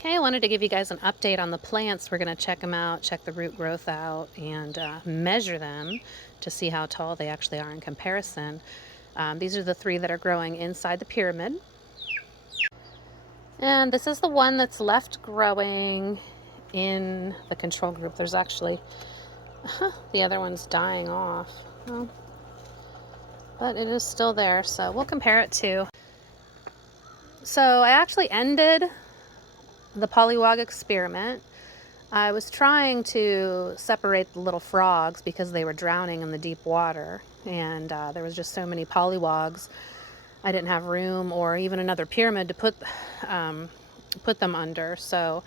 Okay, I wanted to give you guys an update on the plants. We're going to check them out, check the root growth out, and measure them to see how tall they actually are in comparison. These are the three that are growing inside the pyramid. And this is the one that's left growing in the control group. There's actually, the other one's dying off. Well, but it is still there, so we'll compare it to. So I actually ended the Pollywog experiment. I was trying to separate the little frogs because they were drowning in the deep water, and there was just so many pollywogs. I didn't have room or even another pyramid to put them under. So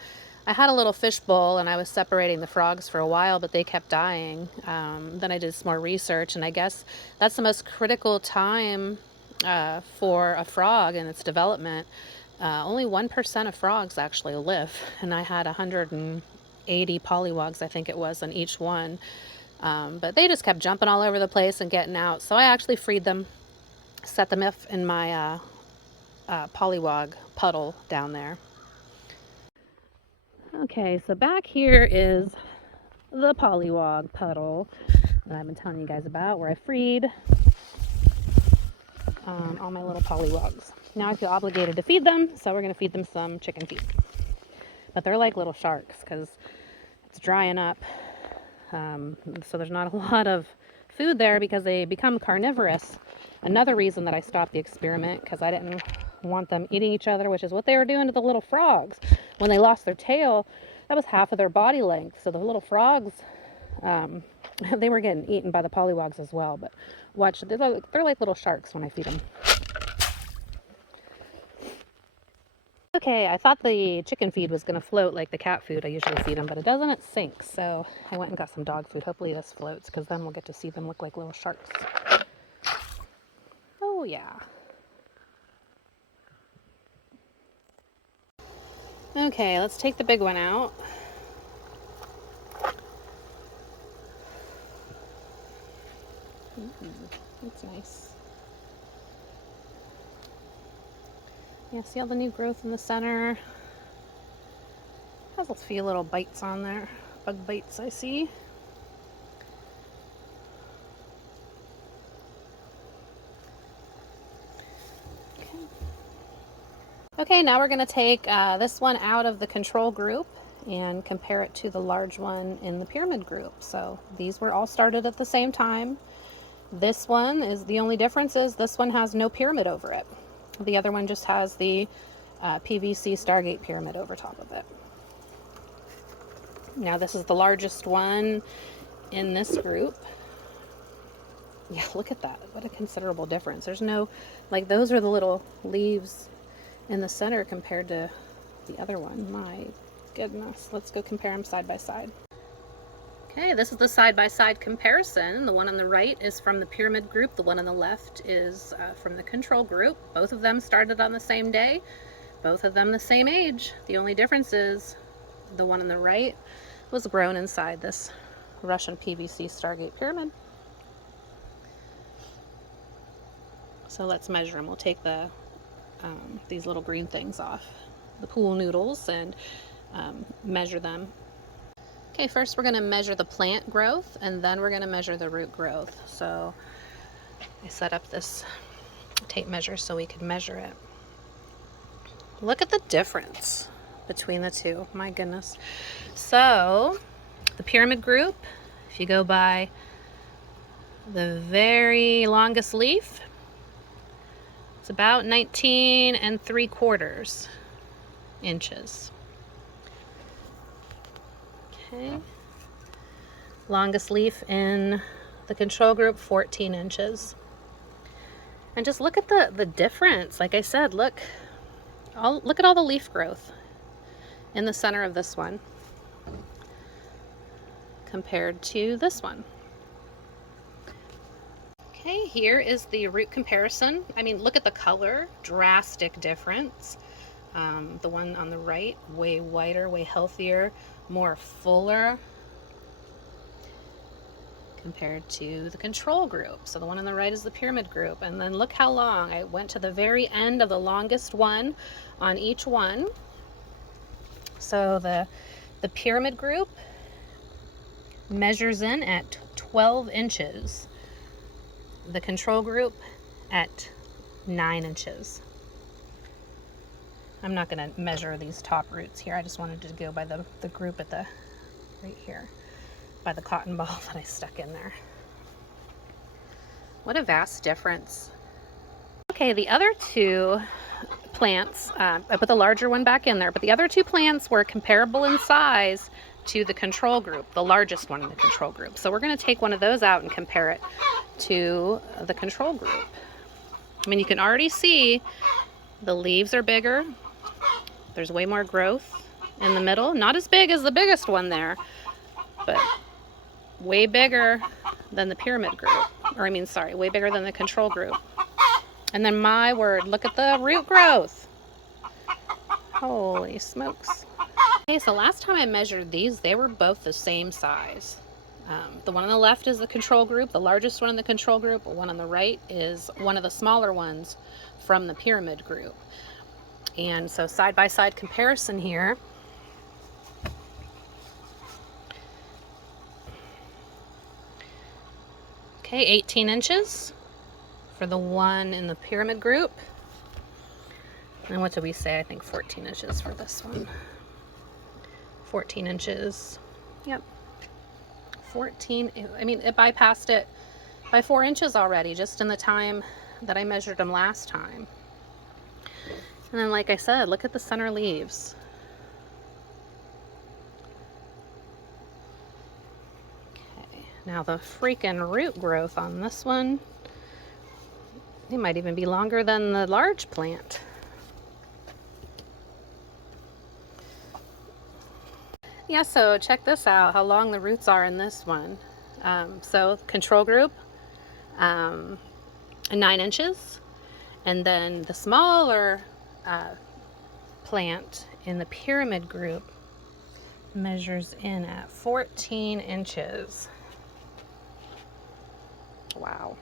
I had a little fish bowl and I was separating the frogs for a while, but they kept dying. Then I did some more research, and I guess that's the most critical time for a frog in its development. Only 1% of frogs actually live, and I had 180 pollywogs, I think it was, on each one. But they just kept jumping all over the place and getting out. So I actually freed them, set them up in my pollywog puddle down there. Okay, so back here is the pollywog puddle that I've been telling you guys about, where I freed all my little pollywogs. Now I feel obligated to feed them, so we're going to feed them some chicken feed. But they're like little sharks because it's drying up. So there's not a lot of food there because they become carnivorous. Another reason that I stopped the experiment, because I didn't want them eating each other, which is what they were doing to the little frogs. When they lost their tail, that was half of their body length. So the little frogs, they were getting eaten by the pollywogs as well. But watch, they're like little sharks when I feed them. Okay, I thought the chicken feed was going to float like the cat food I usually feed them, but it doesn't. It sinks. So I went and got some dog food. Hopefully this floats, because then we'll get to see them look like little sharks. Oh yeah. Okay, let's take the big one out. That's nice. Yeah, see all the new growth in the center? Has a few little bites on there. Bug bites I see. Okay, now we're going to take this one out of the control group and compare it to the large one in the pyramid group. So these were all started at the same time. This one is, the only difference is this one has no pyramid over it. The other one just has the PVC Stargate Pyramid over top of it. Now this is the largest one in this group. Yeah, look at that. What a considerable difference. There's no, like, those are the little leaves in the center compared to the other one. My goodness. Let's go compare them side by side. Okay, this is the side-by-side comparison. The one on the right is from the pyramid group. The one on the left is from the control group. Both of them started on the same day. Both of them the same age. The only difference is the one on the right was grown inside this Russian PVC Stargate Pyramid. So let's measure them. We'll take the these little green things off, the pool noodles, and measure them. Okay, first we're going to measure the plant growth, and then we're going to measure the root growth. So I set up this tape measure so we could measure it. Look at the difference between the two. My goodness. So the pyramid group, if you go by the very longest leaf, it's about 19 3/4 inches. Okay. Longest leaf in the control group, 14 inches. And just look at the difference. Like I said, look at all the leaf growth in the center of this one compared to this one. Okay, here is the root comparison. I mean, look at the color, drastic difference. The one on the right, way whiter, way healthier, more fuller compared to the control group. So the one on the right is the pyramid group. And then look how long. I went to the very end of the longest one on each one. So the pyramid group measures in at 12 inches. The control group at 9 inches. I'm not going to measure these top roots here. I just wanted to go by the group at the right here, by the cotton ball that I stuck in there. What a vast difference. Okay, the other two plants, I put the larger one back in there, but the other two plants were comparable in size to the control group, the largest one in the control group. So we're going to take one of those out and compare it to the control group. I mean, you can already see the leaves are bigger. There's way more growth in the middle. Not as big as the biggest one there, but way bigger than the pyramid group. Or I mean, sorry, way bigger than the control group. And then my word, look at the root growth. Holy smokes. Okay, so last time I measured these, they were both the same size. The one on the left is the control group, the largest one in the control group. The one on the right is one of the smaller ones from the pyramid group. And so side-by-side comparison here. Okay, 18 inches for the one in the pyramid group. And what did we say? I think 14 inches for this one. 14 inches. Yep. 14. I mean, it bypassed it by 4 inches already, just in the time that I measured them last time. And then, like I said, look at the center leaves. Okay, now the freaking root growth on this one, it might even be longer than the large plant. Yeah, so check this out, how long the roots are in this one. So control group, 9 inches. And then the smaller plant in the pyramid group measures in at 14 inches. Wow.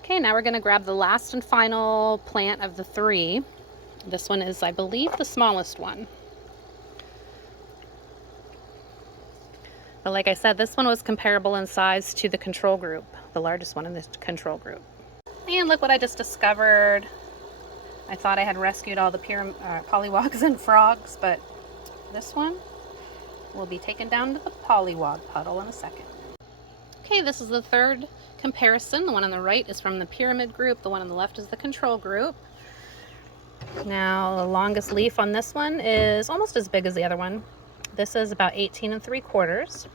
Okay, now we're going to grab the last and final plant of the three. This one is, I believe, the smallest one. But like I said, this one was comparable in size to the control group, the largest one in the control group. And look what I just discovered. I thought I had rescued all the pollywogs and frogs, but this one will be taken down to the pollywog puddle in a second. Okay, this is the third comparison. The one on the right is from the pyramid group. The one on the left is the control group. Now, the longest leaf on this one is almost as big as the other one. This is about 18 3/4,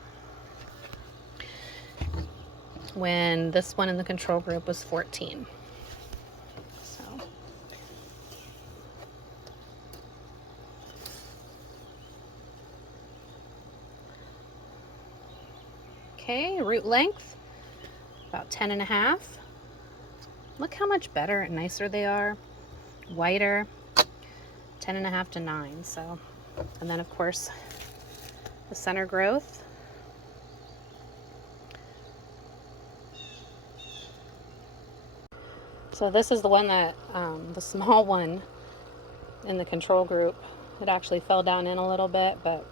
when this one in the control group was 14. So. Okay, root length, about 10 1/2. Look how much better and nicer they are. Whiter, 10 1/2 to 9. So, and then of course, the center growth. So this is the one that, the small one in the control group, it actually fell down in a little bit, but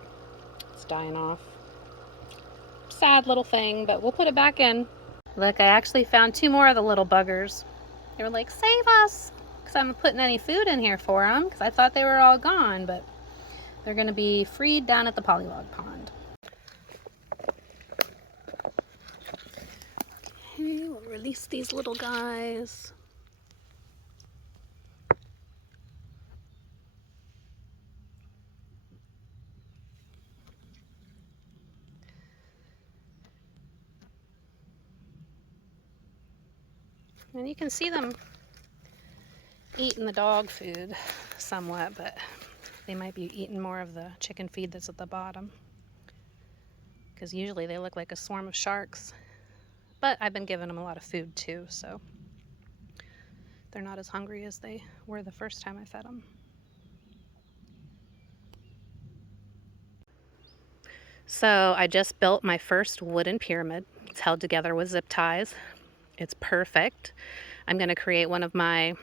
it's dying off. Sad little thing, but we'll put it back in. Look, I actually found 2 more of the little buggers. They were like, save us, because I'm not putting any food in here for them, because I thought they were all gone, but they're going to be freed down at the Pollywog pond. Okay, we'll release these little guys. And you can see them eating the dog food somewhat, but they might be eating more of the chicken feed that's at the bottom, because usually they look like a swarm of sharks. But I've been giving them a lot of food too, so they're not as hungry as they were the first time I fed them. So I just built my first wooden pyramid. It's held together with zip ties. It's perfect. I'm going to create one of my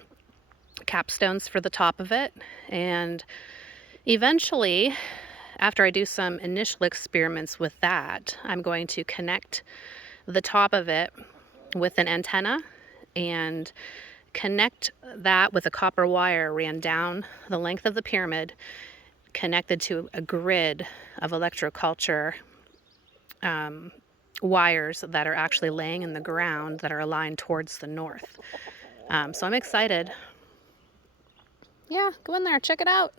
capstones for the top of it, and Eventually, after I do some initial experiments with that, I'm going to connect the top of it with an antenna and connect that with a copper wire ran down the length of the pyramid, connected to a grid of electroculture wires that are actually laying in the ground that are aligned towards the north. So I'm excited. Yeah, go in there, check it out.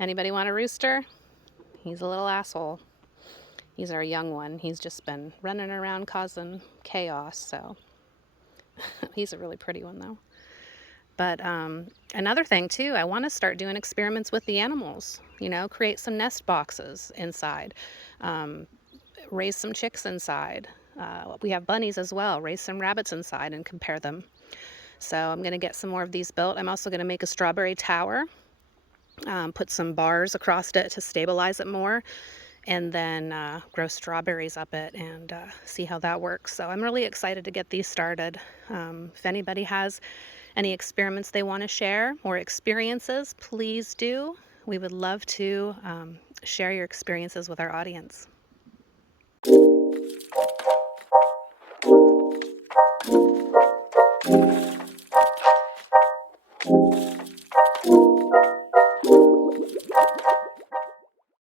Anybody want a rooster? He's a little asshole. He's our young one. He's just been running around causing chaos, so he's a really pretty one though. But another thing too, I want to start doing experiments with the animals, you know, create some nest boxes inside, raise some chicks inside. We have bunnies as well, raise some rabbits inside and compare them. So I'm going to get some more of these built. I'm also going to make a strawberry tower, put some bars across it to stabilize it more, and then grow strawberries up it and see how that works. So I'm really excited to get these started. If anybody has any experiments they want to share or experiences, please do. We would love to share your experiences with our audience.